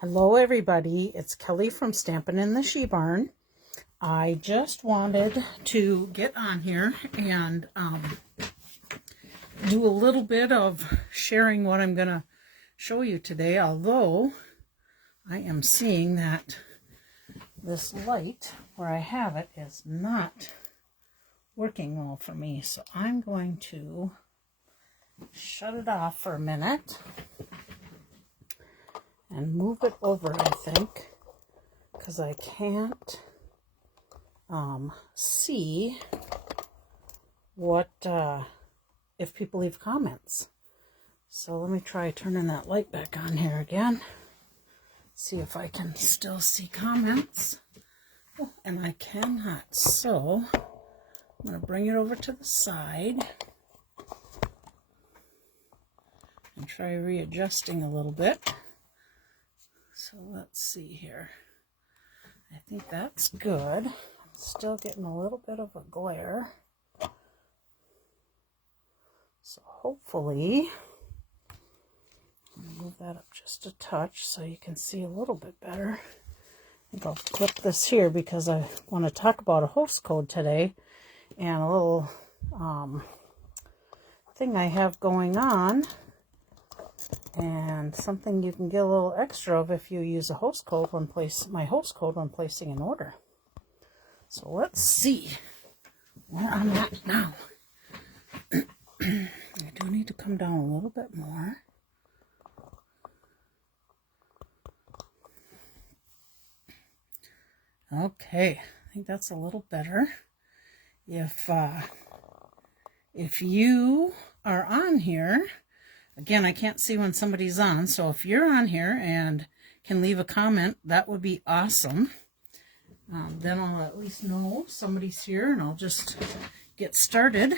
Hello everybody, it's Kelly from Stampin' in the She Barn. I just wanted to get on here and do a little bit of sharing what I'm going to show you today, although I am seeing that this light where I have it is not working well for me, so I'm going to shut it off for a minute and move it over, I think, because I can't see what if people leave comments. So let me try turning that light back on here again. See if I can still see comments. Oh, and I cannot, so I'm going to bring it over to the side and try readjusting a little bit. So let's see here. I think that's good. I'm still getting a little bit of a glare. So hopefully, I'll move that up just a touch so you can see a little bit better. I think I'll clip this here because I want to talk about a host code today and a little thing I have going on. And something you can get a little extra of if you use a host code when my host code when placing an order. So let's see where I'm at now. I do need to come down a little bit more. Okay, I think that's a little better. If you are on here, again, I can't see when somebody's on, so if you're on here and can leave a comment, that would be awesome. Then I'll at least know somebody's here, and I'll just get started.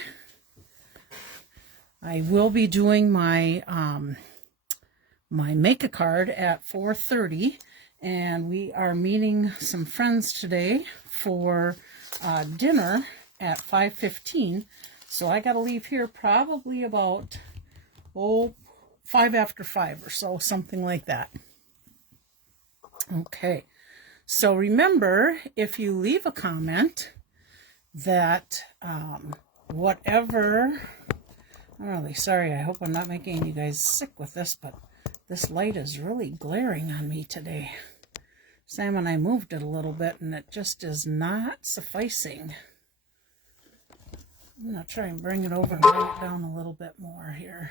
I will be doing my my make a card at 4:30, and we are meeting some friends today for dinner at 5:15. So I got to leave here probably about 5 after 5 or so, something like that. Okay, so remember, if you leave a comment that whatever, I'm really sorry, I hope I'm not making you guys sick with this, but this light is really glaring on me today. Sam and I moved it a little bit and it just is not sufficing. I'm going to try and bring it over and bring it down a little bit more here.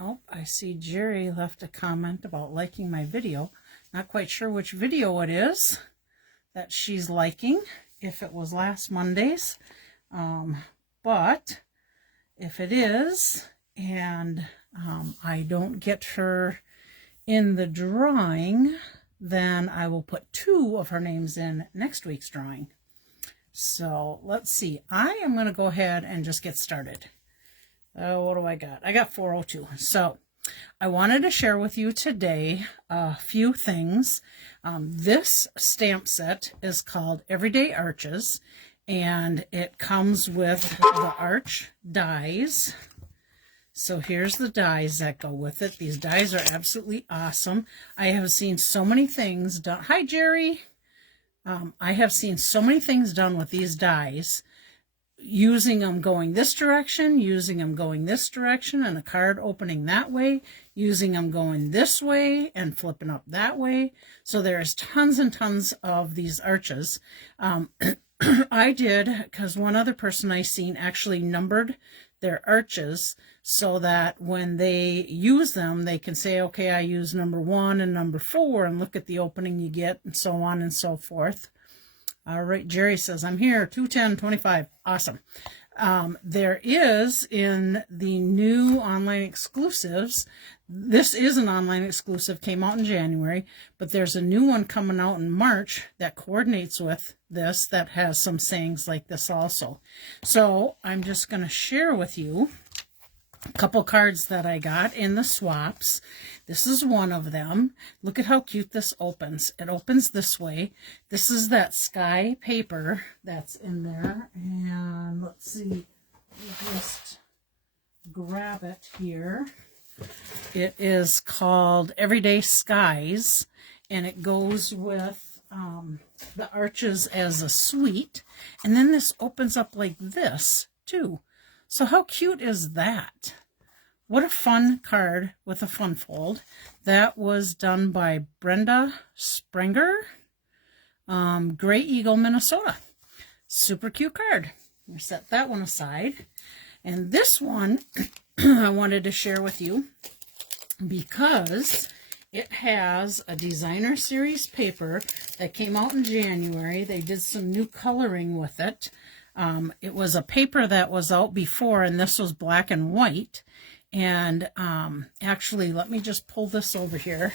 Oh, I see Jerry left a comment about liking my video. Not quite sure which video it is that she's liking, if it was last Monday's. But if it is, and I don't get her in the drawing, then I will put 2 of her names in next week's drawing. So let's see. I am going to go ahead and just get started. What do I got? I got 402. So I wanted to share with you today a few things. This stamp set is called Everyday Arches, and it comes with the arch dies. So here's the dies that go with it. These dies are absolutely awesome. I have seen so many things done. Hi, Jerry. I have seen so many things done with these dies, using them going this direction, using them going this direction, and a card opening that way, using them going this way and flipping up that way. So there's tons and tons of these arches. I did, because one other person I seen actually numbered their arches so that when they use them, they can say, okay, I use number 1 and number 4, and look at the opening you get, and so on and so forth. All right, Jerry says, I'm here, 21025. Awesome. There is in the new online exclusives, this is an online exclusive, came out in January, but there's a new one coming out in March that coordinates with this that has some sayings like this also. So I'm just going to share with you a couple cards that I got in the swaps. This is one of them. Look at how cute this opens. It opens this way. This is that sky paper that's in there. And let's see, just grab it here. It is called Everyday Skies, and it goes with the arches as a suite. And then this opens up like this, too. So how cute is that? What a fun card with a fun fold. That was done by Brenda Springer, Gray Eagle, Minnesota. Super cute card. We'll set that one aside. And this one I wanted to share with you because it has a designer series paper that came out in January. They did some new coloring with it. It was a paper that was out before, and this was black and white. And actually, let me just pull this over here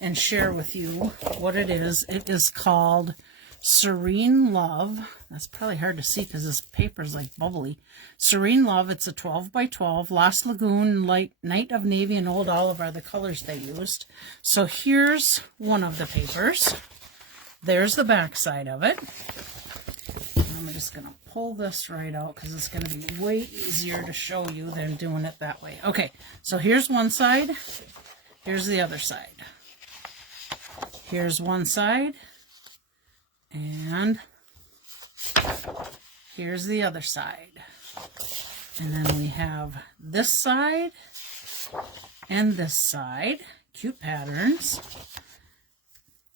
and share with you what it is. It is called Serene Love. That's probably hard to see because this paper is like bubbly. Serene Love. It's a 12 by 12. Lost Lagoon, Night of Navy, and Old Olive are the colors they used. So here's one of the papers. There's the back side of it. I'm just going to pull this right out because it's going to be way easier to show you than doing it that way. Okay, so here's one side. Here's the other side. Here's one side. And here's the other side. And then we have this side and this side. Cute patterns.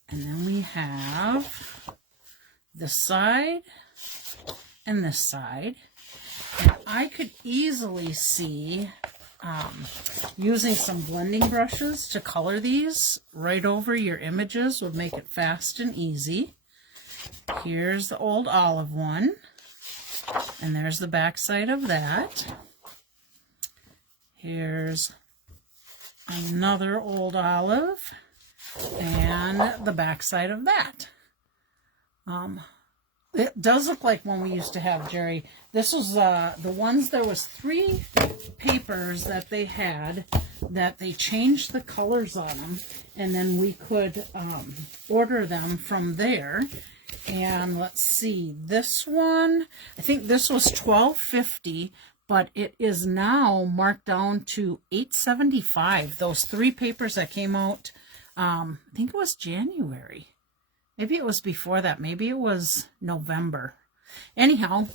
And then we have this side and this side. And I could easily see using some blending brushes to color these right over your images would make it fast and easy. Here's the Old Olive one, and there's the back side of that. Here's another Old Olive, and the back side of that. It does look like one we used to have, Jerry. This was the ones, there was 3 papers that they had that they changed the colors on them, and then we could order them from there. And let's see, this one, I think this was $12.50, but it is now marked down to $8.75. Those 3 papers that came out, I think it was January. Maybe it was before that. Maybe it was November. Anyhow,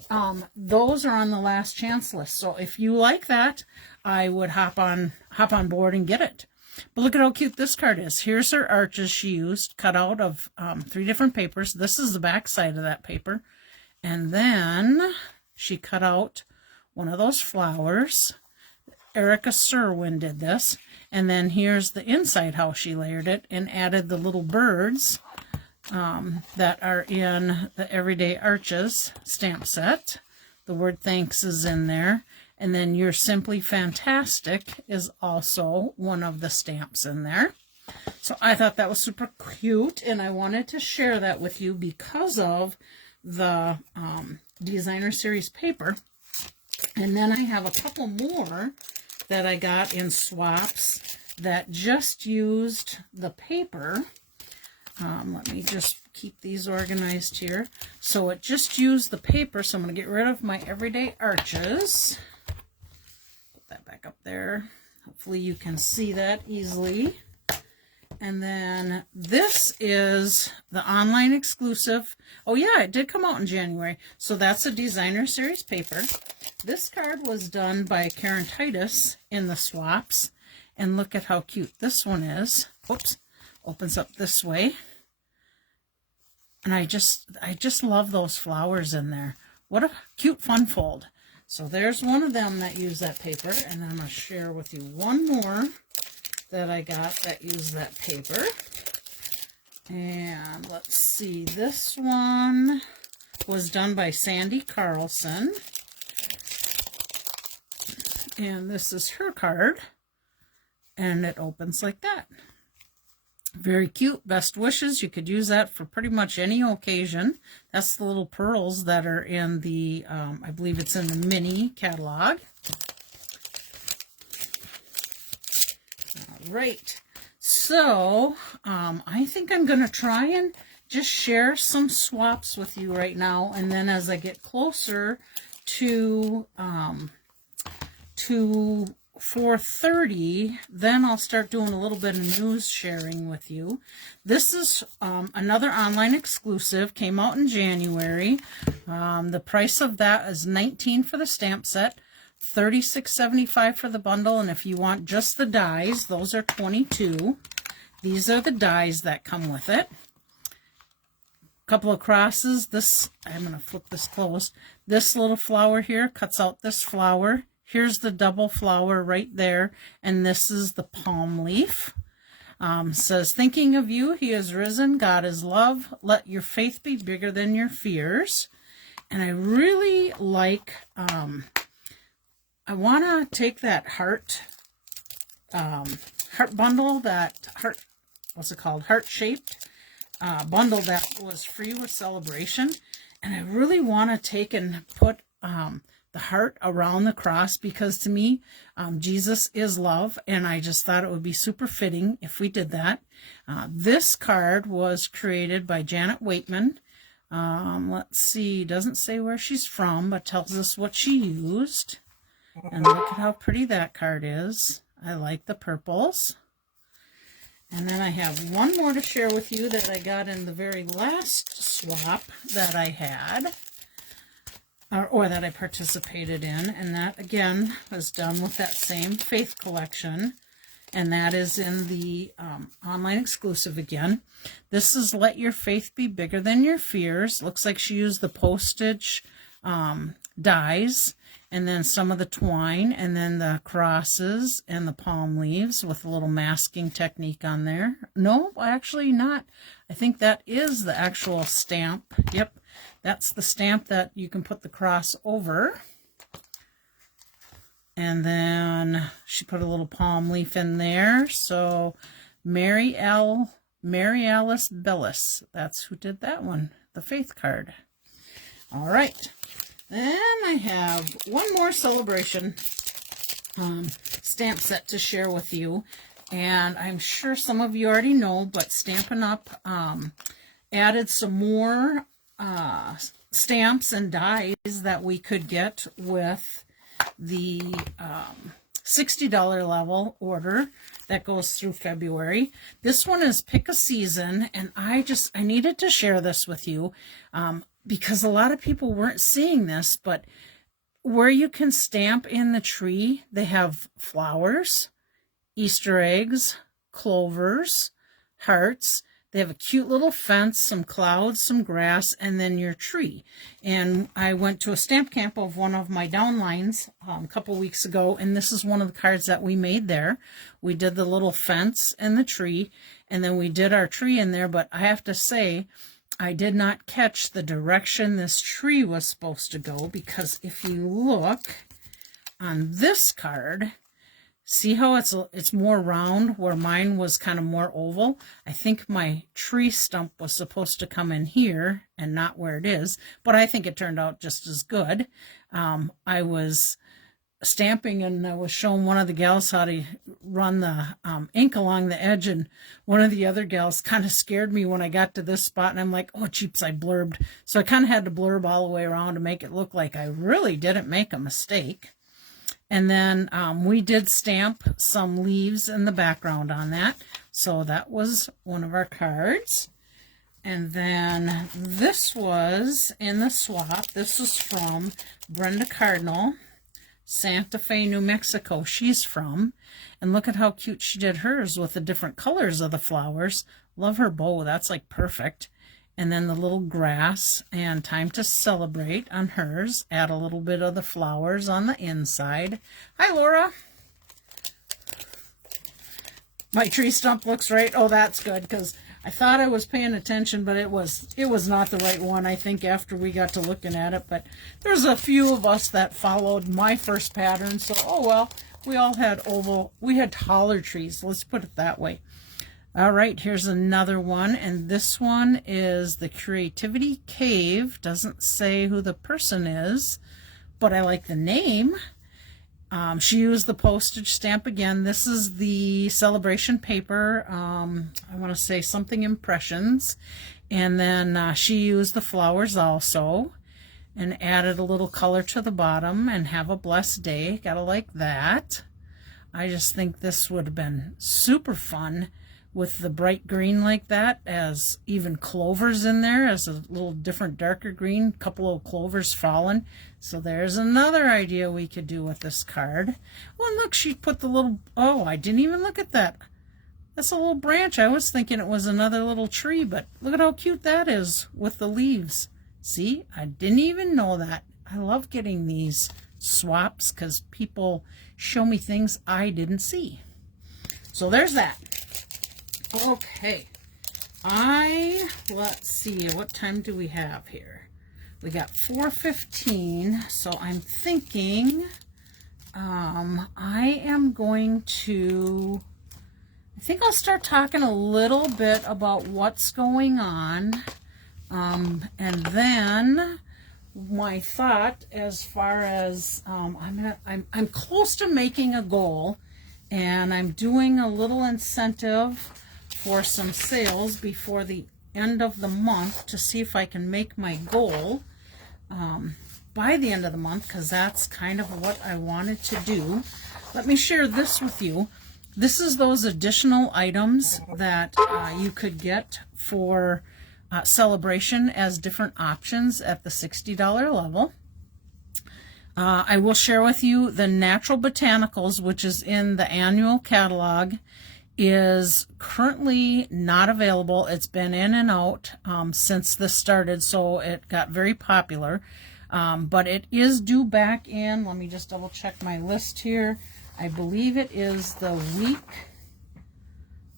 those are on the last chance list. So if you like that, I would hop on board and get it. But look at how cute this card is. Here's her arches she used, cut out of 3 different papers. This is the back side of that paper. And then she cut out one of those flowers. Erica Serwin did this. And then here's the inside, how she layered it and added the little birds that are in the Everyday Arches stamp set. The word thanks is in there. And then You're Simply Fantastic is also one of the stamps in there. So I thought that was super cute, and I wanted to share that with you because of the designer series paper. And then I have a couple more that I got in swaps that just used the paper. Let me just keep these organized here. So it just used the paper, so I'm going to get rid of my Everyday Arches. Put that back up there. Hopefully you can see that easily. And then this is the online exclusive. Oh yeah, it did come out in January. So that's a designer series paper. This card was done by Karen Titus in the swaps. And look at how cute this one is. Oops, opens up this way. And I just love those flowers in there. What a cute fun fold. So there's one of them that used that paper. And I'm going to share with you one more that I got that used that paper. And let's see, this one was done by Sandy Carlson. And this is her card. And it opens like that. Very cute. Best wishes. You could use that for pretty much any occasion. That's the little pearls that are in the, I believe it's in the mini catalog. All right. So, I think I'm going to try and just share some swaps with you right now. And then as I get closer to 4:30, then I'll start doing a little bit of news sharing with you. This is another online exclusive, came out in January. The price of that is $19 for the stamp set, $36.75 for the bundle, and if you want just the dies, those are $22. These are the dies that come with it. Couple of crosses. This, I'm going to flip this closed. This little flower here cuts out this flower. Here's the double flower right there, and this is the palm leaf. Says, thinking of you, he is risen, God is love, let your faith be bigger than your fears. And I really like, I want to take that heart bundle, that heart, what's it called, heart-shaped bundle that was free with Celebration, and I really want to take and put the heart around the cross, because to me, Jesus is love, and I just thought it would be super fitting if we did that. This card was created by Janet Waitman. Let's see, doesn't say where she's from, but tells us what she used. And look at how pretty that card is. I like the purples. And then I have one more to share with you that I got in the very last swap that I had, or that I participated in. And that, again, was done with that same Faith collection. And that is in the online exclusive again. This is Let Your Faith Be Bigger Than Your Fears. Looks like she used the postage dies, and then some of the twine, and then the crosses and the palm leaves with a little masking technique on there. No, actually not. I think that is the actual stamp. Yep, that's the stamp that you can put the cross over. And then she put a little palm leaf in there. So Mary Alice Bellis, that's who did that one, the Faith card. All right. Then I have one more Celebration stamp set to share with you. And I'm sure some of you already know, but Stampin' Up! Added some more stamps and dies that we could get with the $60 level order that goes through February. This one is Pick a Season, and I needed to share this with you because a lot of people weren't seeing this, but where you can stamp in the tree, they have flowers, Easter eggs, clovers, hearts. They have a cute little fence, some clouds, some grass, and then your tree. And I went to a stamp camp of one of my downlines a couple weeks ago, and this is one of the cards that we made there. We did the little fence and the tree, and then we did our tree in there, but I have to say, I did not catch the direction this tree was supposed to go, because if you look on this card, see how it's more round where mine was kind of more oval? I think my tree stump was supposed to come in here and not where it is, but I think it turned out just as good. I was stamping and I was showing one of the gals how to run the ink along the edge, and one of the other gals kind of scared me when I got to this spot, and I'm like, oh jeeps, I blurbed. So I kind of had to blurb all the way around to make it look like I really didn't make a mistake. And then we did stamp some leaves in the background on that. So that was one of our cards. And then this was in the swap. This is from Brenda Cardinal, Santa Fe, New Mexico, she's from. And look at how cute she did hers with the different colors of the flowers. Love her bow. That's like perfect. And then the little grass and Time to Celebrate on hers. Add a little bit of the flowers on the inside. Hi, Laura. My tree stump looks right. Oh, that's good, because I thought I was paying attention, but it was not the right one, I think, after we got to looking at it. But there's a few of us that followed my first pattern, so oh well, we all had oval, we had taller trees, let's put it that way. All right, here's another one, and this one is the Creativity Cave. Doesn't say who the person is, but I like the name. She used the postage stamp again. This is the Celebration paper. I want to say something Impressions. And then she used the flowers also and added a little color to the bottom, and Have a Blessed Day. Gotta like that. I just think this would have been super fun with the bright green like that, as even clovers in there as a little different darker green, couple of clovers fallen. So there's another idea we could do with this card. Oh, and look, she put the little, oh, I didn't even look at that. That's a little branch. I was thinking it was another little tree, but look at how cute that is with the leaves. See, I didn't even know that. I love getting these swaps because people show me things I didn't see. So there's that. Okay, let's see, what time do we have here? We got 4:15, so I'm thinking I think I'll start talking a little bit about what's going on, and then my thought as far as I'm close to making a goal, and I'm doing a little incentive for some sales before the end of the month to see if I can make my goal by the end of the month, because that's kind of what I wanted to do. Let me share this with you. This is those additional items that you could get for celebration as different options at the $60 level. I will share with you the Natural Botanicals, which is in the annual catalog, is currently not available. It's been in and out since this started, so it got very popular. But it is due back in, let me just double check my list here. I believe it is the week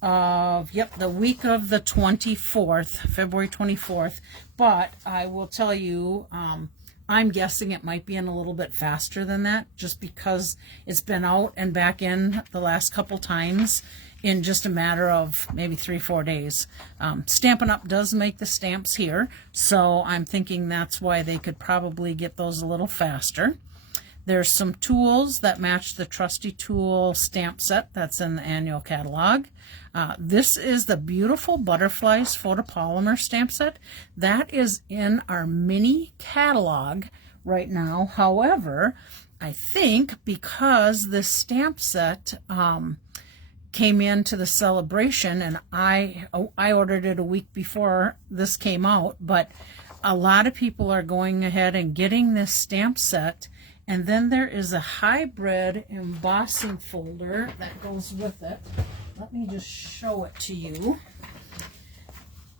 of, the week of the 24th, February 24th. But I will tell you, I'm guessing it might be in a little bit faster than that, just because it's been out and back in the last couple times in just a matter of maybe 3-4 days. Stampin' Up! Does make the stamps here, so I'm thinking that's why they could probably get those a little faster. There's some tools that match the Trusty Tool stamp set that's in the annual catalog. This is the Beautiful Butterflies Photopolymer stamp set. That is in our mini catalog right now. However, I think because this stamp set came into the celebration, and I ordered it a week before this came out, but a lot of people are going ahead and getting this stamp set. And then there is a hybrid embossing folder that goes with it. Let me just show it to you.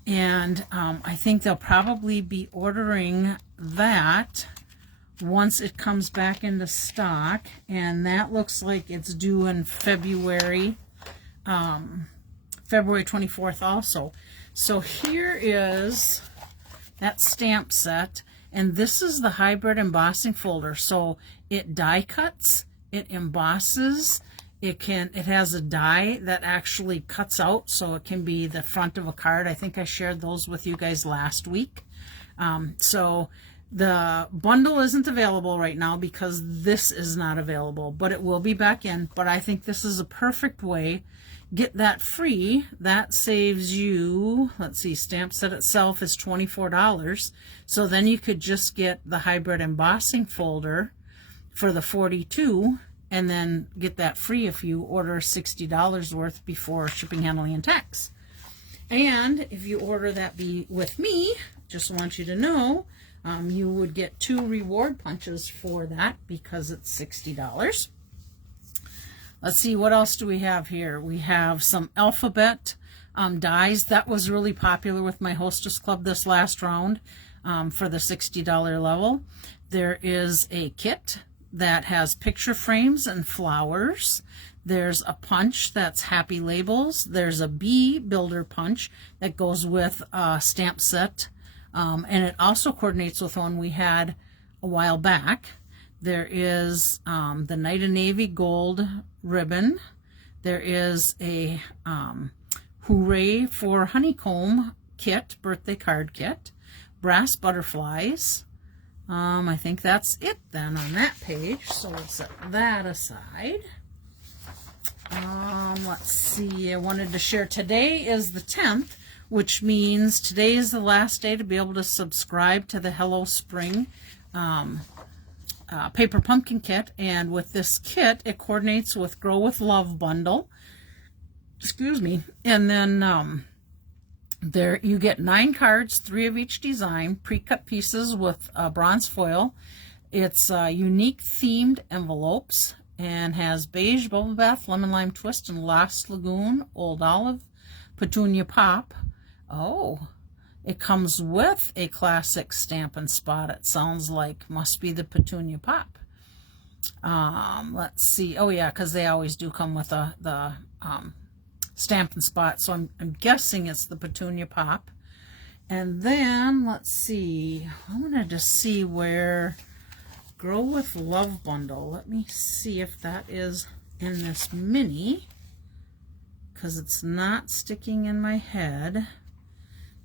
And I think they'll probably be ordering that once it comes back into stock. And that looks like it's due in February 24th also. So here is that stamp set. And this is the hybrid embossing folder. So it die cuts, it embosses, it has a die that actually cuts out, so it can be the front of a card. I think I shared those with you guys last week. So the bundle isn't available right now because this is not available, but it will be back in. But I think this is a perfect way. Get that free. That saves you, let's see, stamp set itself is $24. So then you could just get the hybrid embossing folder for the $42 and then get that free if you order $60 worth before shipping, handling, and tax. And if you order that with me, just want you to know, you would get 2 reward punches for that because it's $60. Let's see, what else do we have here? We have some alphabet dies. That was really popular with my Hostess Club this last round for the $60 level. There is a kit that has picture frames and flowers. There's a punch that's Happy Labels. There's a bee builder punch that goes with a stamp set. And it also coordinates with one we had a while back. There is the Night of Navy gold ribbon. There is a Hooray for Honeycomb kit, birthday card kit. Brass butterflies. I think that's it then on that page. So we'll set that aside. Let's see. I wanted to share today is the 10th, which means today is the last day to be able to subscribe to the Hello Spring Paper Pumpkin kit, and with this kit, it coordinates with Grow with Love bundle. Excuse me. And then there you get 9 cards, 3 of each design, pre-cut pieces with bronze foil. It's unique themed envelopes and has beige, bubble bath, lemon lime twist, and Lost Lagoon, Old Olive, Petunia Pop. Oh, it comes with a classic Stampin' spot. It sounds like must be the Petunia Pop. Let's see. Oh yeah, because they always do come with the Stampin' spot. So I'm guessing it's the Petunia Pop. And then let's see. I wanted to see where Grow with Love bundle. Let me see if that is in this mini, because it's not sticking in my head.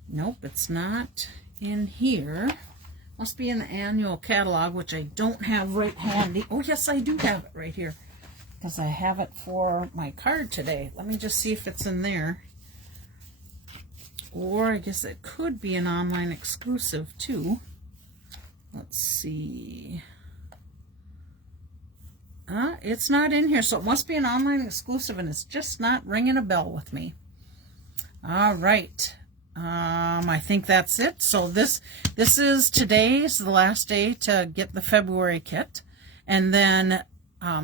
Nope, it's not in here. Must be in the annual catalog, which I don't have right handy. Oh, yes, I do have it right here, because I have it for my card today. Let me just see if it's in there. Or I guess it could be an online exclusive, too. Let's see. It's not in here, so it must be an online exclusive, and it's just not ringing a bell with me. All right. I think that's it. So this is today's the last day to get the February kit, and then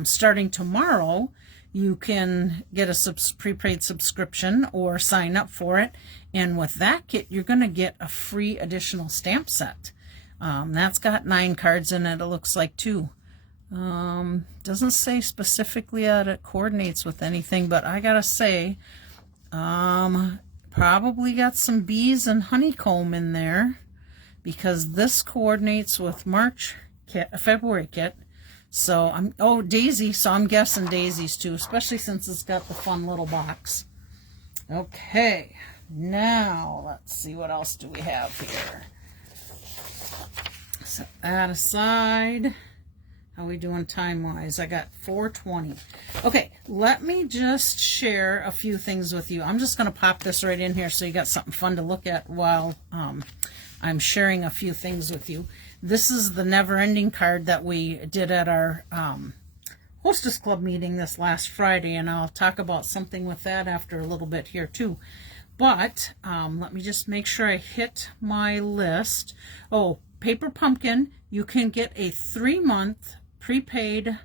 starting tomorrow you can get a prepaid subscription or sign up for it, and with that kit you're going to get a free additional stamp set. That's got 9 cards in it, it looks like, too. Doesn't say specifically that it coordinates with anything, but I gotta say, probably got some bees and honeycomb in there, because this coordinates with March kit, February kit. So oh, daisy, so I'm guessing daisies too, especially since it's got the fun little box. Okay, now let's see, what else do we have here? Set that aside. How are we doing time-wise? I got 4:20. Okay, let me just share a few things with you. I'm just going to pop this right in here so you got something fun to look at while I'm sharing a few things with you. This is the never-ending card that we did at our Hostess Club meeting this last Friday, and I'll talk about something with that after a little bit here too. But let me just make sure I hit my list. Oh, Paper Pumpkin, you can get a 3-month prepaid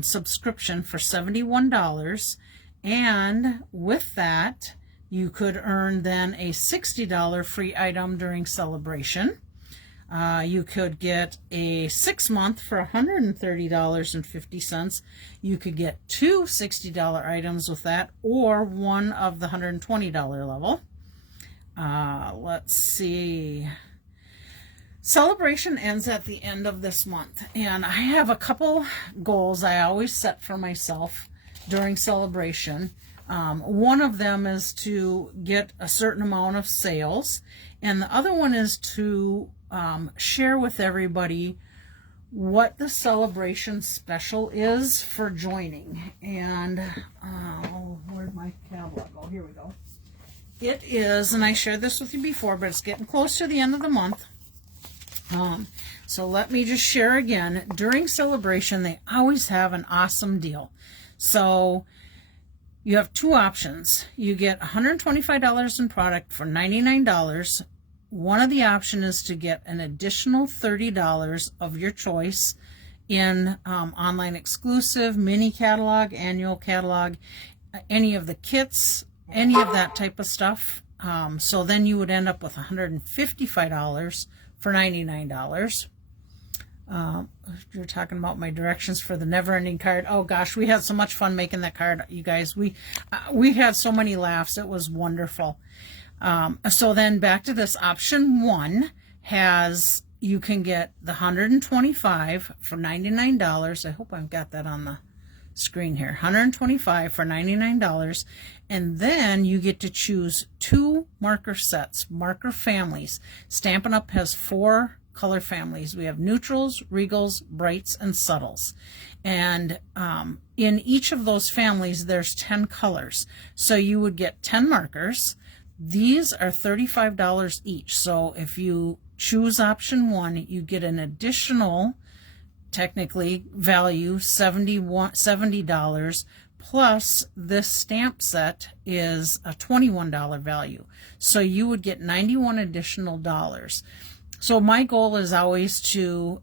subscription for $71, and with that you could earn then a $60 free item during celebration. You could get a 6-month for $130.50. You could get 2 $60 items with that, or one of the $120 level. Let's see. Celebration ends at the end of this month, and I have a couple goals I always set for myself during celebration. One of them is to get a certain amount of sales, and the other one is to share with everybody what the celebration special is for joining. And where'd my catalog go? Here we go. It is, and I shared this with you before, but it's getting close to the end of the month. So let me just share again. During celebration, they always have an awesome deal. So you have 2 options. You get $125 in product for $99. One of the options is to get an additional $30 of your choice in online exclusive, mini catalog, annual catalog, any of the kits, any of that type of stuff. So then you would end up with $155 for $99. You're talking about my directions for the never-ending card. Oh gosh, we had so much fun making that card, you guys. We had so many laughs. It was wonderful. So then back to this, option 1 has, you can get the $125 for $99. I hope I've got that on the screen here. $125 for $99, and then you get to choose 2 marker sets, marker families. Stampin' Up! Has 4 color families. We have neutrals, regals, brights, and subtles. And in each of those families, there's 10 colors. So you would get 10 markers. These are $35 each. So if you choose option 1, you get an additional technically value $70 plus this stamp set is a $21 value. So you would get 91 additional dollars. So my goal is always to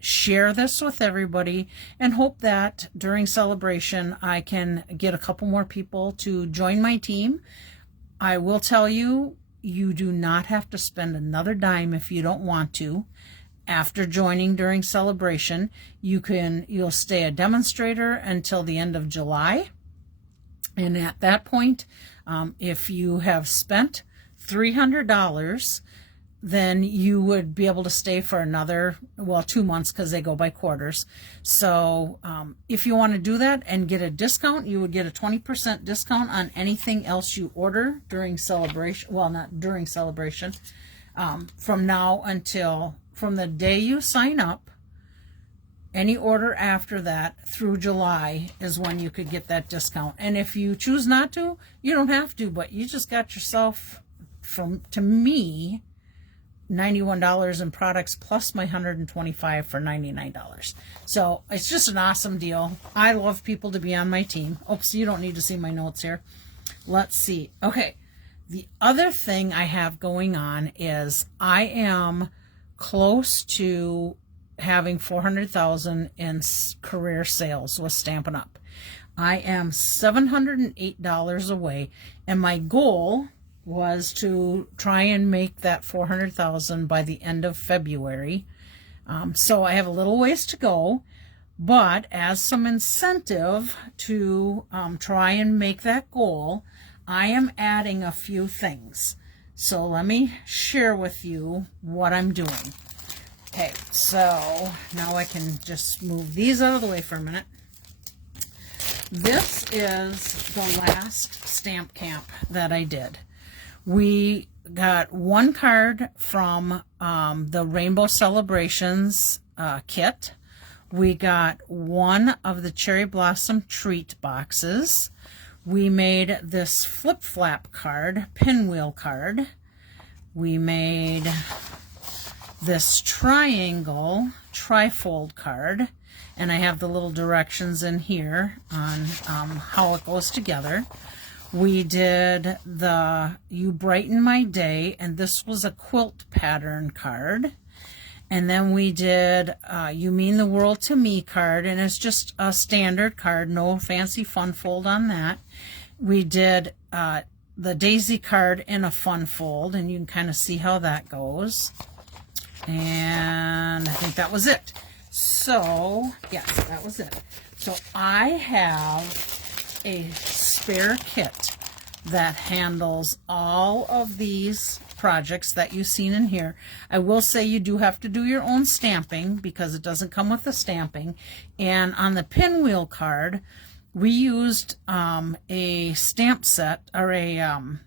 share this with everybody and hope that during celebration I can get a couple more people to join my team. I will tell you, you do not have to spend another dime if you don't want to. After joining during celebration, you'll stay a demonstrator until the end of July. And at that point, if you have spent $300, then you would be able to stay for another, 2 months because they go by quarters. So if you want to do that and get a discount, you would get a 20% discount on anything else you order during celebration. Well, not during celebration. From now until, from the day you sign up, any order after that through July is when you could get that discount. And if you choose not to, you don't have to, but you just got yourself, to me, $91 in products plus my $125 for $99. So it's just an awesome deal. I love people to be on my team. Oops, you don't need to see my notes here. Let's see. Okay. The other thing I have going on is I am close to having 400,000 in career sales with Stampin' Up. I am $708 away, and my goal was to try and make that 400,000 by the end of February. So I have a little ways to go, but as some incentive to try and make that goal, I am adding a few things. So let me share with you what I'm doing. Okay, so now I can just move these out of the way for a minute. This is the last stamp camp that I did. We got one card from the Rainbow Celebrations kit. We got one of the Cherry Blossom treat boxes. We made this flip-flap card, pinwheel card. We made this triangle trifold card, and I have the little directions in here on how it goes together. We did the You Brighten My Day, and this was a quilt pattern card. And then we did You Mean the World to Me card, and it's just a standard card, no fancy fun fold on that. We did the Daisy card in a fun fold, and you can kind of see how that goes. And I think that was it. So, yes, that was it. So I have a spare kit that handles all of these projects that you've seen in here. I will say you do have to do your own stamping because it doesn't come with the stamping. And on the pinwheel card, we used a stamp set, or a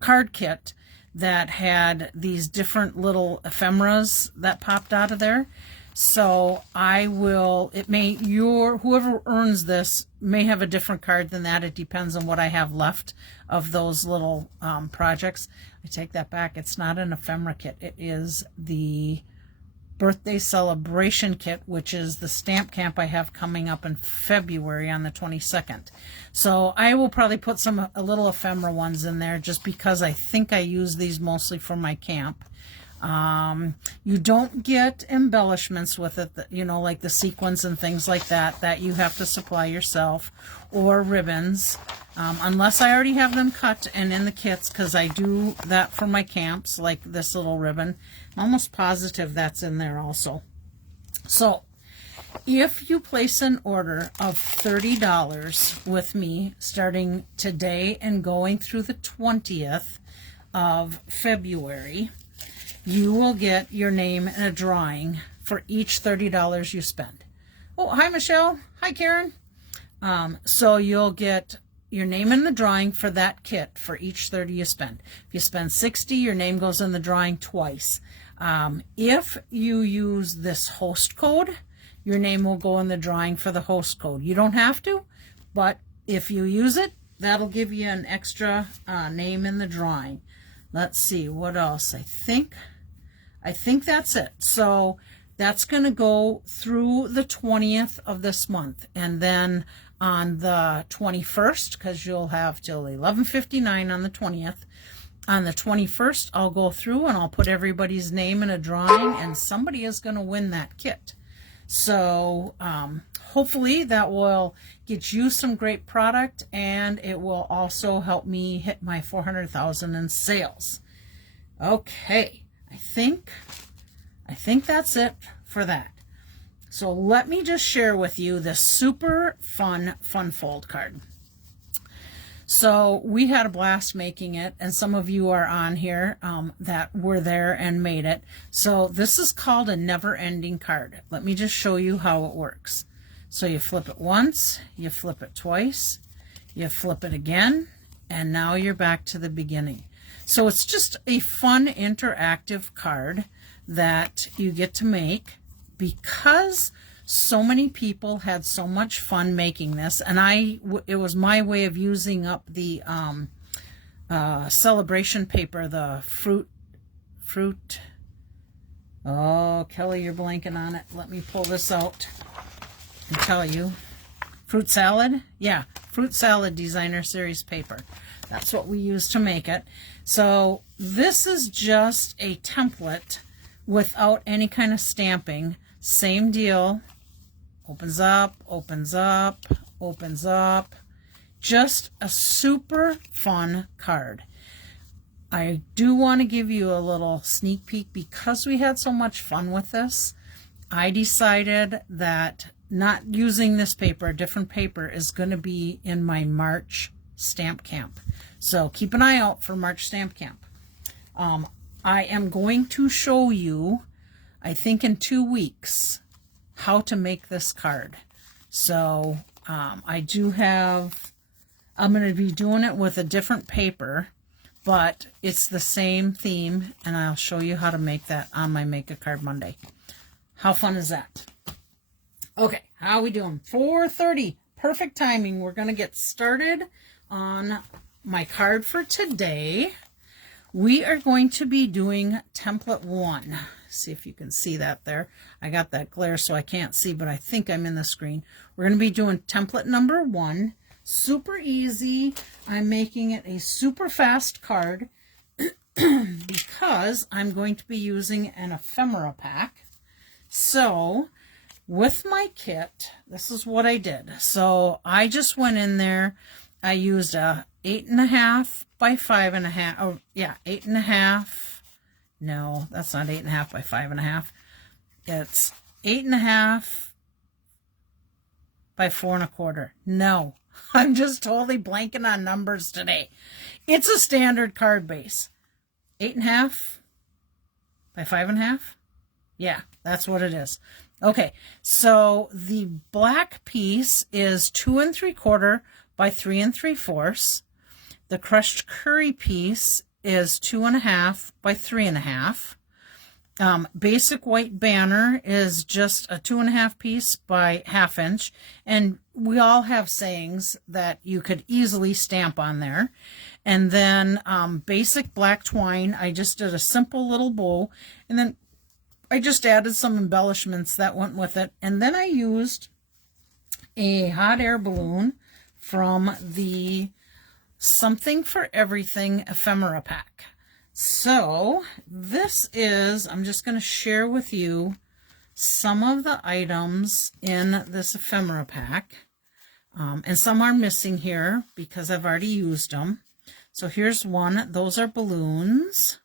card kit that had these different little ephemeras that popped out of there. So I will, whoever earns this may have a different card than that. It depends on what I have left of those little projects. I take that back. It's not an ephemera kit. It is the birthday celebration kit, which is the stamp camp I have coming up in February on the 22nd. So I will probably put a little ephemera ones in there just because I think I use these mostly for my camp. You don't get embellishments with it, like the sequins and things like that you have to supply yourself, or ribbons, unless I already have them cut and in the kits, because I do that for my camps, like this little ribbon. I'm almost positive that's in there also. So if you place an order of $30 with me starting today and going through the 20th of February, you will get your name in a drawing for each $30 you spend. Oh, hi, Michelle. Hi, Karen. So you'll get your name in the drawing for that kit for each $30 you spend. If you spend $60, your name goes in the drawing twice. If you use this host code, your name will go in the drawing for the host code. You don't have to, but if you use it, that'll give you an extra name in the drawing. Let's see, what else? I think that's it. So That's going to go through the 20th of this month. And then on the 21st, because you'll have till 11:59 on the 20th, on the 21st, I'll go through and I'll put everybody's name in a drawing, and somebody is going to win that kit. So hopefully that will get you some great product, and it will also help me hit my 400,000 in sales. Okay, I think that's it for that. So let me just share with you this super fun fold card. So we had a blast making it, and some of you are on here that were there and made it. So this is called a never-ending card. Let me just show you how it works. So you flip it once, you flip it twice, you flip it again, and now you're back to the beginning. So it's just a fun interactive card that you get to make because so many people had so much fun making this, and it was my way of using up the celebration paper, the fruit. Oh, Kelly, you're blanking on it. Let me pull this out and tell you. Fruit salad? Yeah, fruit salad designer series paper. That's what we use to make it. So this is just a template without any kind of stamping. Same deal. Opens up, opens up, opens up. Just a super fun card. I do want to give you a little sneak peek because we had so much fun with this. I decided that not using this paper, a different paper, is going to be in my March stamp camp. So keep an eye out for March stamp camp. I am going to show you, I think in 2 weeks, how to make this card. So I'm going to be doing it with a different paper, but it's the same theme, and I'll show you how to make that on my Make a Card Monday. How fun is that? Okay, how are we doing? 4:30, perfect timing. We're going to get started on my card for today. We are going to be doing template 1. See if you can see that there. I got that glare so I can't see, but I think I'm in the screen. We're going to be doing template number 1. Super easy. I'm making it a super fast card because I'm going to be using an ephemera pack. So with my kit, this is what I did. So I just went in there. I used a 8.5 by 5.5. Oh yeah, 8.5. No, that's not 8.5 by 5.5. It's 8.5 by 4.25. No, I'm just totally blanking on numbers today. It's a standard card base. 8.5 by 5.5. Yeah, that's what it is. Okay, so the black piece is 2 3/4 by 3 3/4. The crushed curry piece is 2.5 by 3.5. Basic white banner is just a 2.5 piece by 1/2 inch. And we all have sayings that you could easily stamp on there. And then basic black twine, I just did a simple little bow. And then I just added some embellishments that went with it. And then I used a hot air balloon from the Something for Everything ephemera pack. So this is, I'm just going to share with you some of the items in this ephemera pack. And some are missing here because I've already used them. So here's one. Those are balloons.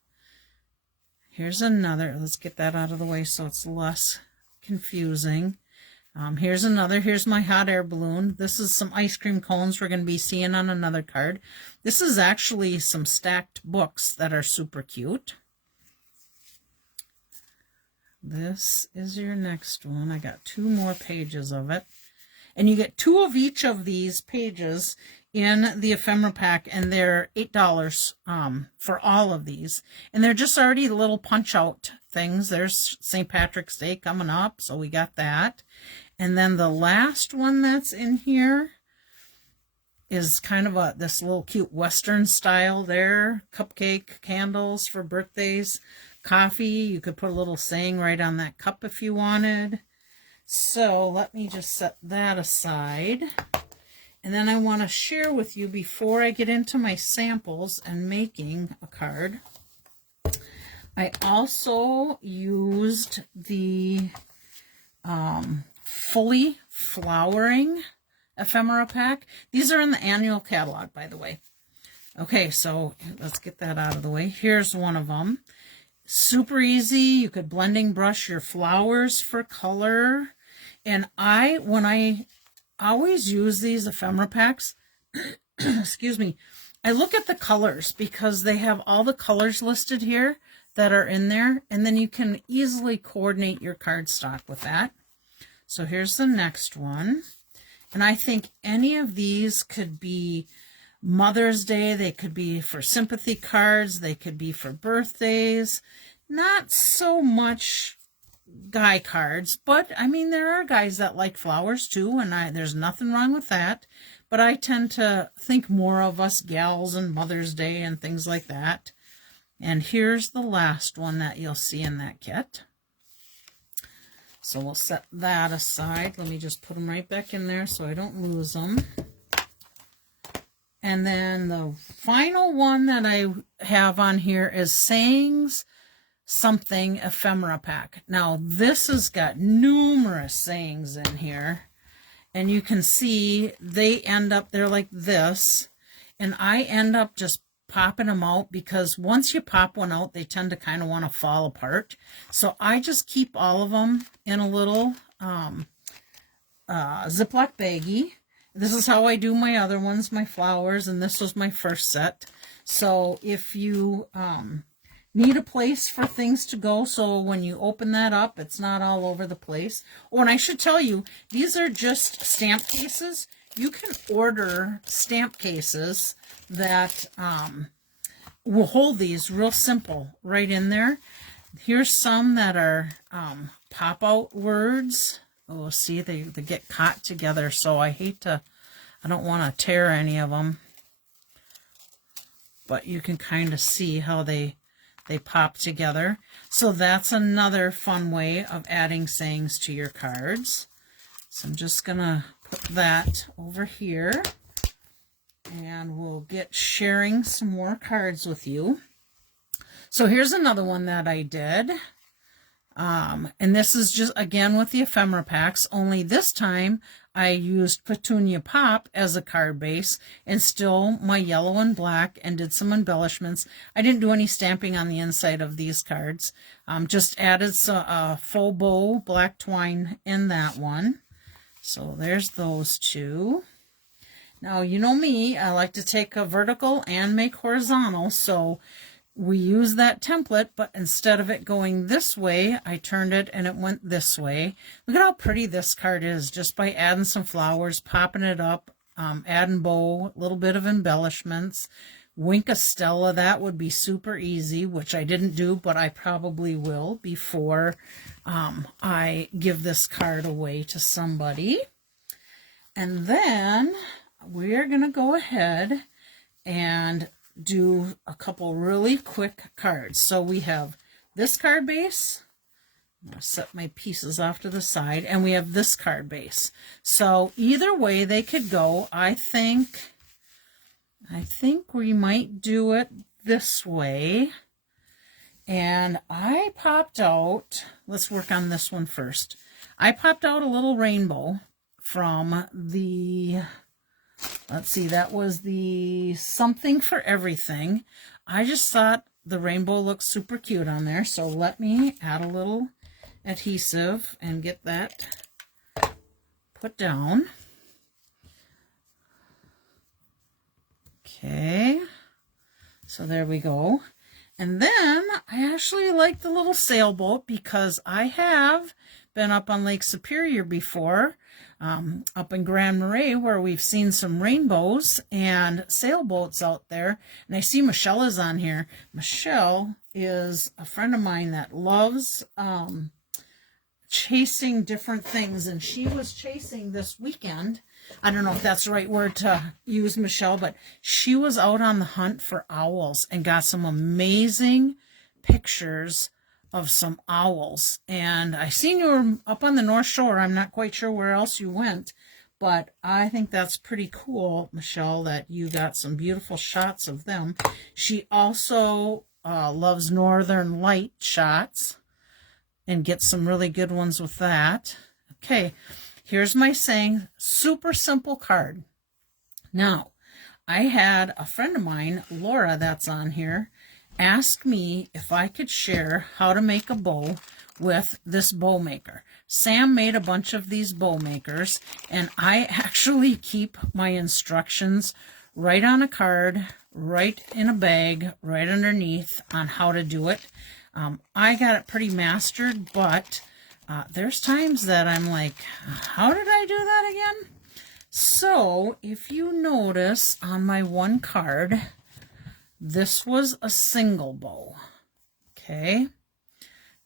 Here's another. Let's get that out of the way so it's less confusing. Here's another. Here's my hot air balloon. This is some ice cream cones we're going to be seeing on another card. This is actually some stacked books that are super cute. This is your next one. I got 2 more pages of it. And you get 2 of each of these pages in the ephemera pack, and they're $8 for all of these. And they're just already little punch-out things. There's St. Patrick's Day coming up, so we got that. And then the last one that's in here is kind of this little cute Western style there. Cupcake candles for birthdays. coffee. You could put a little saying right on that cup if you wanted. So let me just set that aside. And then I want to share with you, before I get into my samples and making a card, I also used the Fully Flowering ephemera pack. These are in the annual catalog, by the way. Okay, so let's get that out of the way. Here's one of them. Super easy. You could blending brush your flowers for color. And when I always use these ephemera packs, excuse me, I look at the colors because they have all the colors listed here that are in there, and then you can easily coordinate your cardstock with that. So here's the next one. And I think any of these could be Mother's Day, they could be for sympathy cards, they could be for birthdays. Not so much guy cards, but I mean, there are guys that like flowers too, and there's nothing wrong with that. But I tend to think more of us gals and Mother's Day and things like that. And here's the last one that you'll see in that kit. So we'll set that aside. Let me just put them right back in there so I don't lose them. And then the final one that I have on here is Sayings Something Ephemera Pack. Now this has got numerous sayings in here, and you can see they end up, they're like this, and I end up just popping them out because once you pop one out, they tend to kind of want to fall apart. So I just keep all of them in a little Ziploc baggie. This is how I do my other ones, my flowers, and this was my first set. So if you need a place for things to go, so when you open that up, it's not all over the place. Oh, and I should tell you, these are just stamp cases. You can order stamp cases that will hold these real simple right in there. Here's some that are pop-out words. Oh, see, they get caught together, so I don't want to tear any of them. But you can kind of see how they pop together. So that's another fun way of adding sayings to your cards. So I'm just going to put that over here, and we'll get sharing some more cards with you. So here's another one that I did. And this is just, again, with the ephemera packs, only this time I used Petunia Pop as a card base and still my yellow and black, and did some embellishments. I didn't do any stamping on the inside of these cards. Just added a faux bow black twine in that one. So there's those two. Now, you know me, I like to take a vertical and make horizontal, so we use that template, but instead of it going this way, I turned it and it went this way. Look at how pretty this card is, just by adding some flowers, popping it up, adding bow, a little bit of embellishments. Wink a Stella, that would be super easy, which I didn't do, but I probably will before I give this card away to somebody. And then we're going to go ahead and do a couple really quick cards. So we have this card base. I'm going to set my pieces off to the side, and we have this card base. So either way they could go. I think we might do it this way. And I popped out, let's work on this one first. I popped out a little rainbow from the, let's see, that was the Something for Everything. I just thought the rainbow looked super cute on there, so let me add a little adhesive and get that put down. Okay, so there we go. And then I actually like the little sailboat because I have been up on Lake Superior before, up in Grand Marais, where we've seen some rainbows and sailboats out there. And I see Michelle is on here. Michelle is a friend of mine that loves chasing different things, and she was chasing this weekend. I don't know if that's the right word to use, Michelle, but she was out on the hunt for owls and got some amazing pictures of some owls. And I seen you were up on the North Shore. I'm not quite sure where else you went, but I think that's pretty cool, Michelle, that you got some beautiful shots of them. She also loves Northern Light shots and gets some really good ones with that. Okay, here's my saying, super simple card. Now, I had a friend of mine, Laura, that's on here, ask me if I could share how to make a bow with this bow maker. Sam made a bunch of these bow makers, and I actually keep my instructions right on a card, right in a bag, right underneath on how to do it. I got it pretty mastered, but there's times that I'm like, how did I do that again? So if you notice on my one card, this was a single bow. Okay.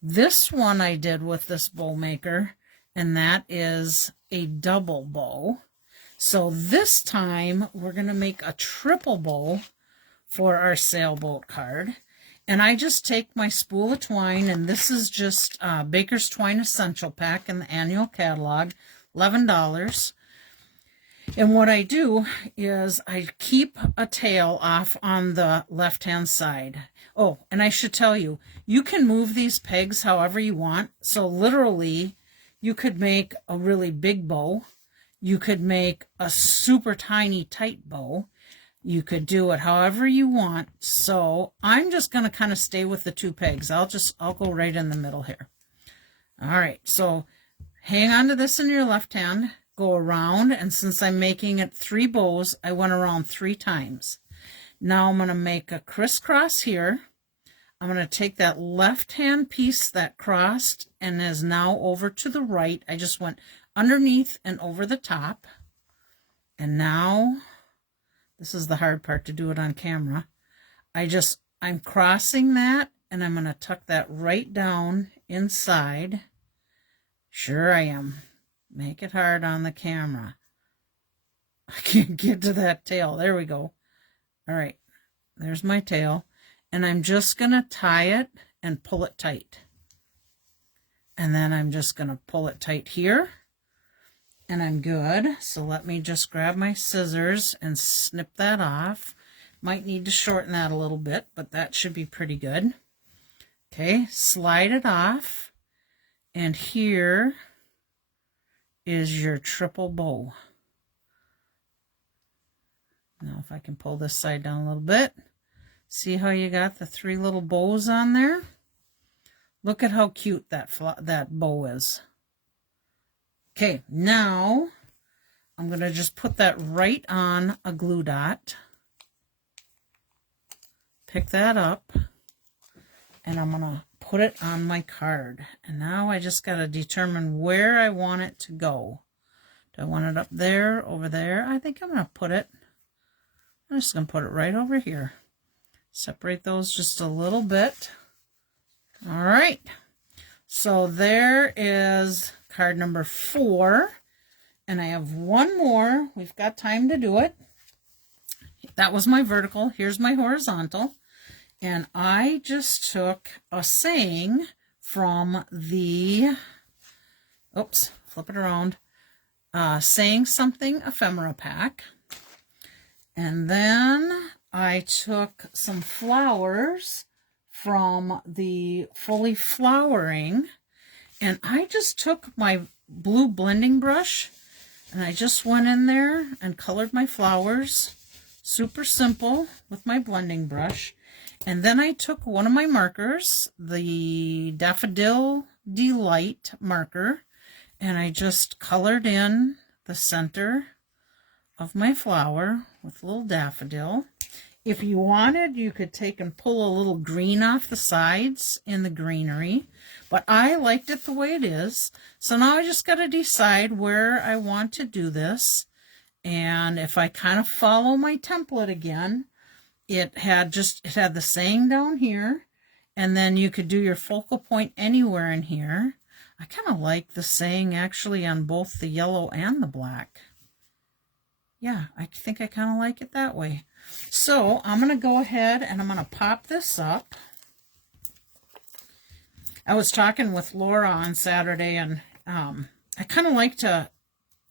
This one I did with this bow maker, and that is a double bow. So this time we're going to make a triple bow for our sailboat card. And I just take my spool of twine, and this is just Baker's Twine Essential Pack in the annual catalog, $11. And what I do is I keep a tail off on the left-hand side. Oh, and I should tell you, you can move these pegs however you want. So literally, you could make a really big bow. You could make a super tiny tight bow. You could do it however you want. So I'm just going to kind of stay with the two pegs. I'll go right in the middle here. All right, so hang on to this in your left hand. Go around, and since I'm making it 3 bows, I went around 3 times. Now I'm going to make a crisscross here. I'm going to take that left hand piece that crossed and is now over to the right. I just went underneath and over the top. And now, this is the hard part to do it on camera. I'm crossing that, and I'm going to tuck that right down inside. Sure I am. Make it hard on the camera. I can't get to that tail. There we go. All right. There's my tail. And I'm just going to tie it and pull it tight. And then I'm just going to pull it tight here. And I'm good. So let me just grab my scissors and snip that off. Might need to shorten that a little bit, but that should be pretty good. Okay. Slide it off. And here is your triple bow. Now if I can pull this side down a little bit. See how you got the 3 little bows on there? Look at how cute that bow is. Okay, now I'm going to just put that right on a glue dot. Pick that up, and I'm going to put it on my card. And now I just got to determine where I want it to go. Do I want it up there, over there? I think I'm going to put it, I'm just going to put it right over here. Separate those just a little bit. All right. So there is card number 4. And I have one more. We've got time to do it. That was my vertical. Here's my horizontal. And I just took a saying from the, oops, flip it around, Saying Something ephemera pack. And then I took some flowers from the Fully Flowering, and I just took my blue blending brush and I just went in there and colored my flowers. Super simple with my blending brush. And then I took one of my markers, the Daffodil Delight marker, and I just colored in the center of my flower with a little daffodil. If you wanted, you could take and pull a little green off the sides in the greenery, but I liked it the way it is. So now I just got to decide where I want to do this. And if I kind of follow my template again, it had the saying down here, and then you could do your focal point anywhere in here. I kind of like the saying actually on both the yellow and the black. Yeah, I think I kind of like it that way. So I'm going to go ahead and I'm going to pop this up. I was talking with Laura on Saturday, and I kind of like to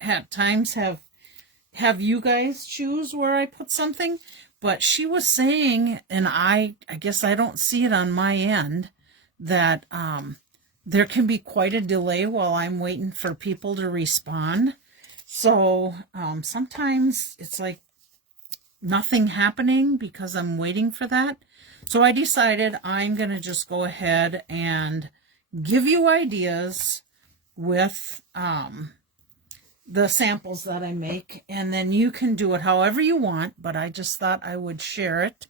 at times have you guys choose where I put something, but she was saying, and I guess I don't see it on my end, that there can be quite a delay while I'm waiting for people to respond. So sometimes it's like nothing happening because I'm waiting for that. So I decided I'm going to just go ahead and give you ideas with the samples that I make, and then you can do it however you want, but I just thought I would share it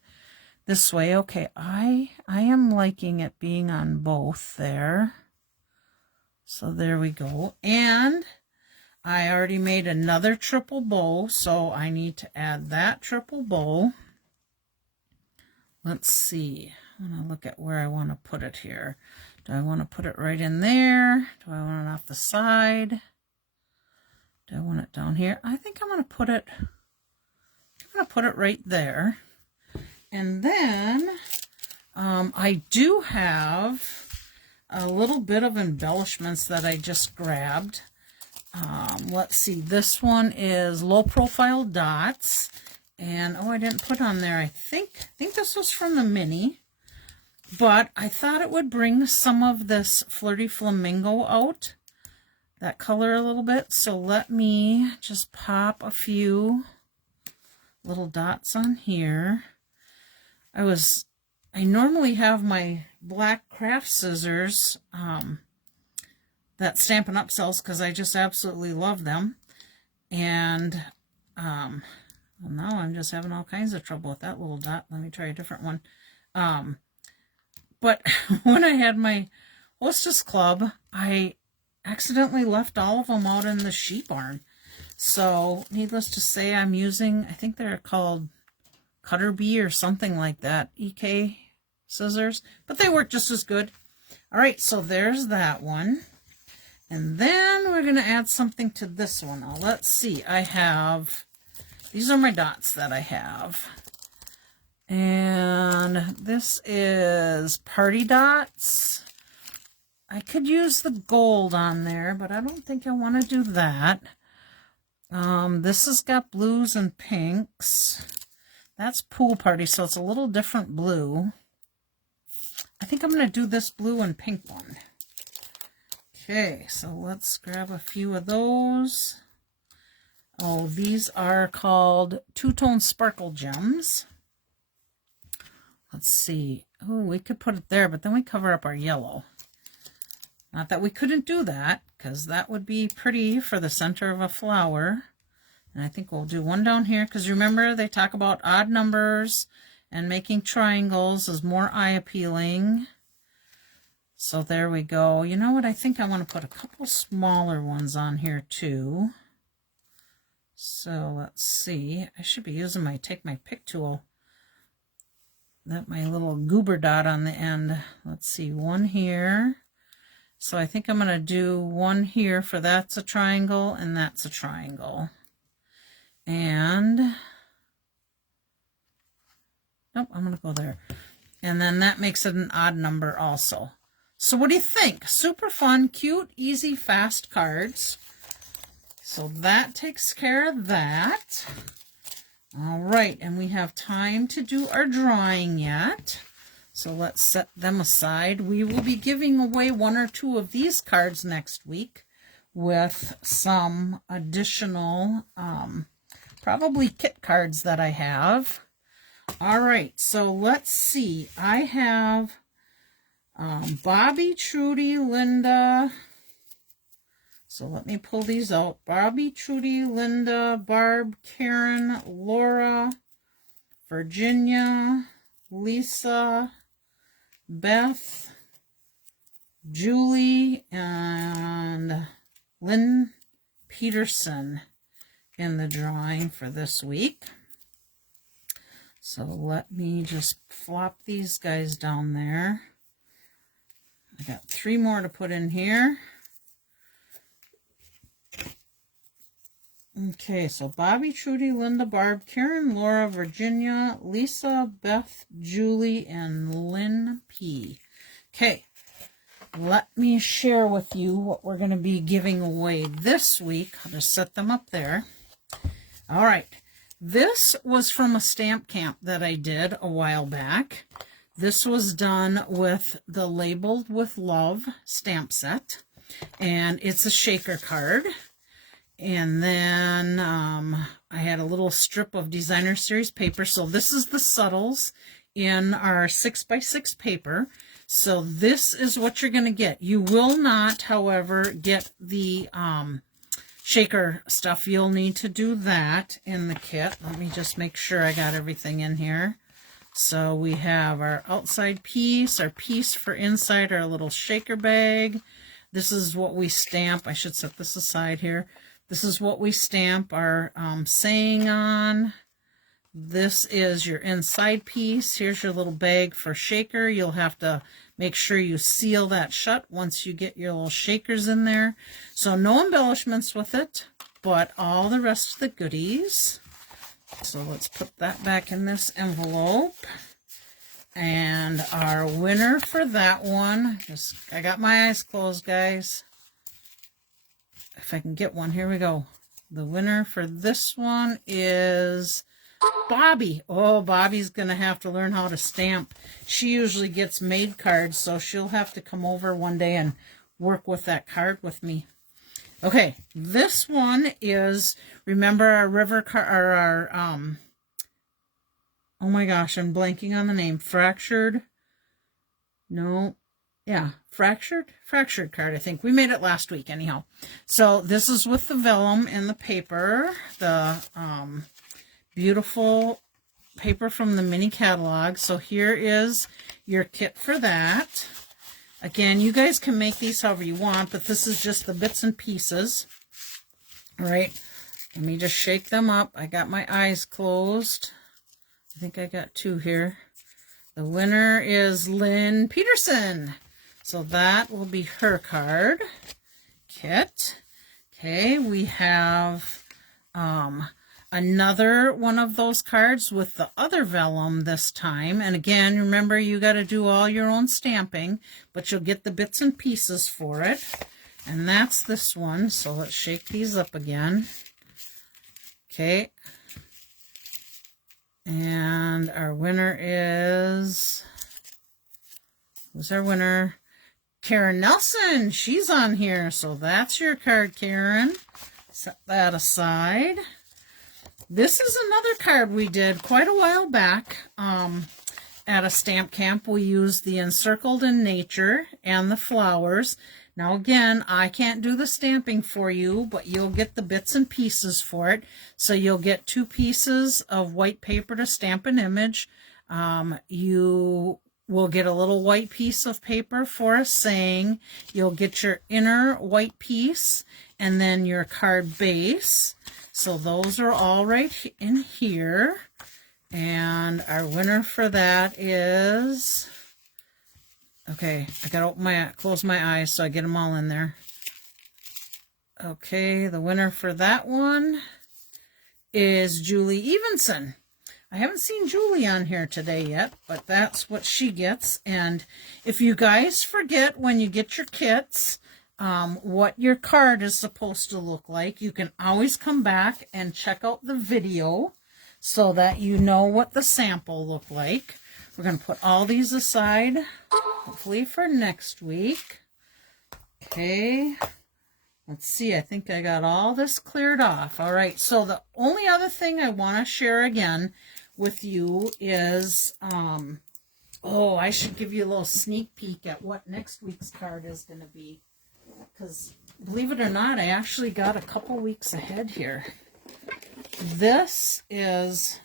this way. Okay, I am liking it being on both there. So there we go. And I already made another triple bow, so I need to add that triple bow. Let's see. I'm going to look at where I want to put it here. Do I want to put it right in there? Do I want it off the side? Do I want it down here? I think I'm going to put it right there. And then I do have a little bit of embellishments that I just grabbed. Let's see, this one is low profile dots, and oh, I didn't put on there, I think this was from the mini, but I thought it would bring some of this Flirty Flamingo out, that color a little bit. So let me just pop a few little dots on here. I normally have my black craft scissors that Stampin' Up! Sells, because I just absolutely love them. And well, now I'm just having all kinds of trouble with that little dot. Let me try a different one. But when I had my Hostess Club, I accidentally left all of them out in the sheep barn. So needless to say, I'm using, I think they're called Cutter Bee or something like that, EK scissors, but they work just as good. All right, so there's that one. And then we're going to add something to this one. Now, let's see. These are my dots that I have. And this is Party Dots. I could use the gold on there, but I don't think I want to do that. This has got blues and pinks. That's Pool Party, so it's a little different blue. I think I'm going to do this blue and pink one. Okay, so let's grab a few of those. Oh, these are called Two-Tone Sparkle Gems. Let's see. Oh, we could put it there, but then we cover up our yellow. Not that we couldn't do that, because that would be pretty for the center of a flower. And I think we'll do one down here, because remember they talk about odd numbers and making triangles is more eye-appealing. So there we go. You know what? I think I want to put a couple smaller ones on here too. So let's see. I should be using my Take My Pick tool. That my little goober dot on the end. Let's see, one here. So I think I'm going to do one here for that's a triangle and that's a triangle. And nope, I'm going to go there. And then that makes it an odd number also. So what do you think? Super fun, cute, easy, fast cards. So that takes care of that. All right, and we have time to do our drawing yet. So let's set them aside. We will be giving away one or two of these cards next week with some additional, probably kit cards that I have. All right, so let's see. I have Bobby, Trudy, Linda. So let me pull these out. Bobby, Trudy, Linda, Barb, Karen, Laura, Virginia, Lisa, Beth, Julie, and Lynn Peterson in the drawing for this week. So let me just flop these guys down there. I got 3 more to put in here. Okay, so Bobby, Trudy, Linda, Barb, Karen, Laura, Virginia, Lisa, Beth, Julie, and Lynn P. Okay, let me share with you what we're going to be giving away this week. I'll just set them up there. All right. This was from a stamp camp that I did a while back. This was done with the Labeled with Love stamp set, and it's a shaker card. And then I had a little strip of Designer Series paper. So this is the subtles in our 6x6 paper. So this is what you're going to get. You will not, however, get the shaker stuff. You'll need to do that in the kit. Let me just make sure I got everything in here. So we have our outside piece, our piece for inside our little shaker bag. This is what we stamp. I should set this aside here. This is what we stamp our saying on. This is your inside piece. Here's your little bag for shaker. You'll have to make sure you seal that shut once you get your little shakers in there. So no embellishments with it, but all the rest of the goodies. So let's put that back in this envelope. And our winner for that one, I got my eyes closed, guys. If I can get one, here we go. The winner for this one is Bobby. Oh, Bobby's going to have to learn how to stamp. She usually gets made cards, so she'll have to come over one day and work with that card with me. Okay, this one is, remember our river card, or our, oh my gosh, I'm blanking on the name. Fractured card, I think. We made it last week anyhow. So this is with the vellum in the paper, the beautiful paper from the mini catalog. So here is your kit for that. Again, you guys can make these however you want, but this is just the bits and pieces. All right, let me just shake them up. I got my eyes closed. I think I got two here. The winner is Lynn Peterson. So that will be her card kit. Okay, we have another one of those cards with the other vellum this time. And again, remember, you got to do all your own stamping, but you'll get the bits and pieces for it. And that's this one. So let's shake these up again. Okay. And our winner is, who's our winner? Karen Nelson. She's on here. So that's your card, Karen. Set that aside. This is another card we did quite a while back at a stamp camp. We used the Encircled in Nature and the flowers. Now again, I can't do the stamping for you, but you'll get the bits and pieces for it. So you'll get 2 pieces of white paper to stamp an image. You will get a little white piece of paper for a saying. You'll get your inner white piece and then your card base. So those are all right in here. And our winner for that is, okay, I gotta close my eyes so I get them all in there. Okay, the winner for that one is Julie Evenson. I haven't seen Julie on here today yet, but that's what she gets. And if you guys forget when you get your kits, what your card is supposed to look like, you can always come back and check out the video so that you know what the sample looked like. We're going to put all these aside, hopefully for next week. Okay, let's see, I think I got all this cleared off. All right, so the only other thing I want to share again with you is, oh, I should give you a little sneak peek at what next week's card is going to be. Because, believe it or not, I actually got a couple weeks ahead here. This is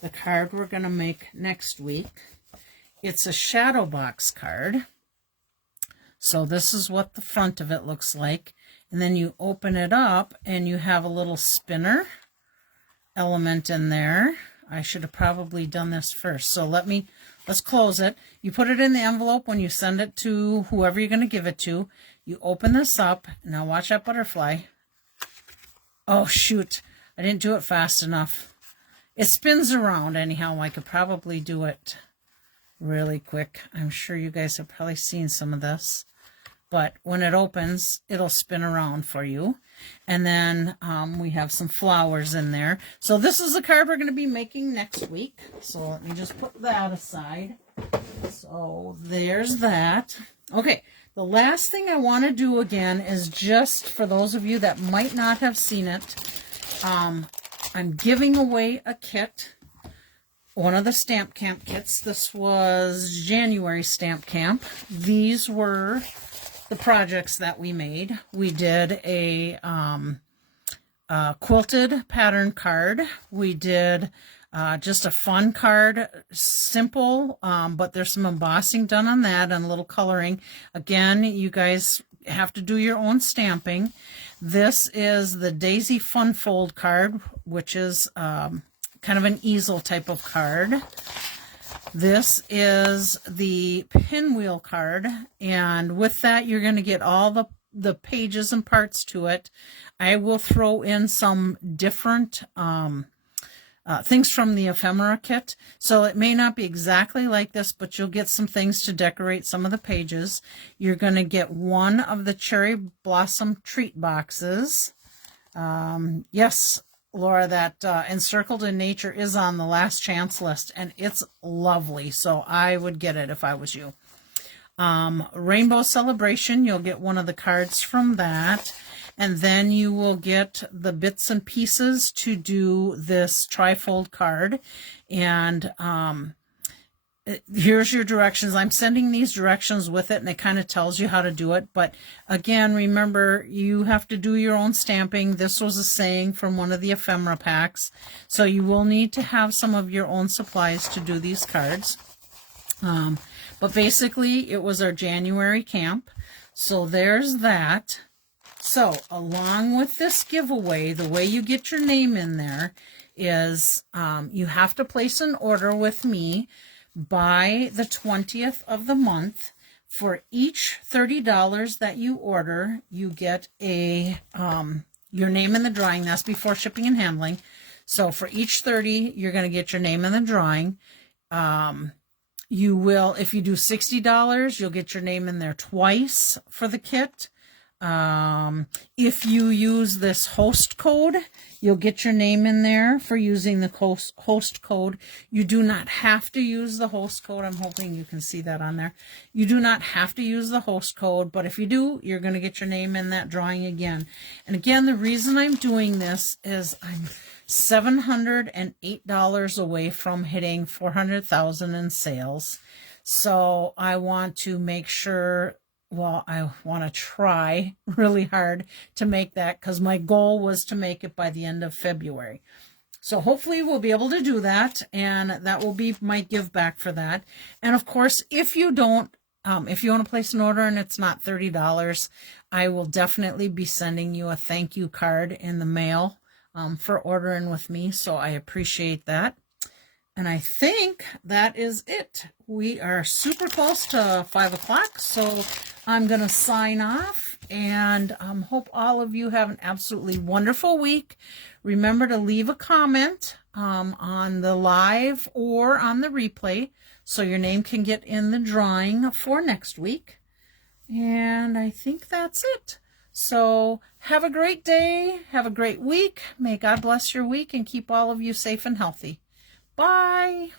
the card we're going to make next week. It's a shadow box card. So this is what the front of it looks like. And then you open it up and you have a little spinner element in there. I should have probably done this first. So let's close it. You put it in the envelope when you send it to whoever you're going to give it to. You open this up. Now watch that butterfly. Oh, shoot. I didn't do it fast enough. It spins around anyhow. I could probably do it really quick. I'm sure you guys have probably seen some of this. but when it opens, it'll spin around for you. And then we have some flowers in there. So this is the card we're going to be making next week. So let me just put that aside. So there's that. Okay, the last thing I want to do again is just for those of you that might not have seen it, I'm giving away a kit, one of the Stamp Camp kits. This was January Stamp Camp. These were the projects that we made. We did a quilted pattern card. We did just a fun card, simple, but there's some embossing done on that and a little coloring. Again, you guys have to do your own stamping. This is the Daisy Fun Fold card, which is kind of an easel type of card. This is the pinwheel card, and with that you're going to get all the pages and parts to it. I will throw in some different things from the ephemera kit, so it may not be exactly like this, but you'll get some things to decorate some of the pages. You're going to get one of the cherry blossom treat boxes. Yes, Laura, that Encircled in Nature is on the last chance list, and it's lovely, so I would get it if I was you. Rainbow Celebration, you'll get one of the cards from that, and then you will get the bits and pieces to do this trifold card. And here's your directions. I'm sending these directions with it, and it kind of tells you how to do it. But again, remember, you have to do your own stamping. This was a saying from one of the ephemera packs. So you will need to have some of your own supplies to do these cards. But basically, it was our January camp. So there's that. So along with this giveaway, the way you get your name in there is you have to place an order with me by the 20th of the month. For each $30 that you order, you get a your name in the drawing. That's before shipping and handling. So for each 30, you're going to get your name in the drawing. You will, if you do $60, you'll get your name in there twice for the kit. If you use this host code, you'll get your name in there for using the host code. You do not have to use the host code. I'm hoping you can see that on there. You do not have to use the host code, but if you do, you're going to get your name in that drawing again. And again, the reason I'm doing this is I'm $708 away from hitting 400,000 in sales. So I want to make sure, well, I want to try really hard to make that, because my goal was to make it by the end of February. So hopefully we'll be able to do that, and that will be my give back for that. And of course, if you don't, if you want to place an order and it's not $30, I will definitely be sending you a thank you card in the mail for ordering with me. So I appreciate that. And I think that is it. We are super close to 5 o'clock, so I'm going to sign off, and hope all of you have an absolutely wonderful week. Remember to leave a comment on the live or on the replay so your name can get in the drawing for next week. And I think that's it. So have a great day. Have a great week. May God bless your week and keep all of you safe and healthy. Bye.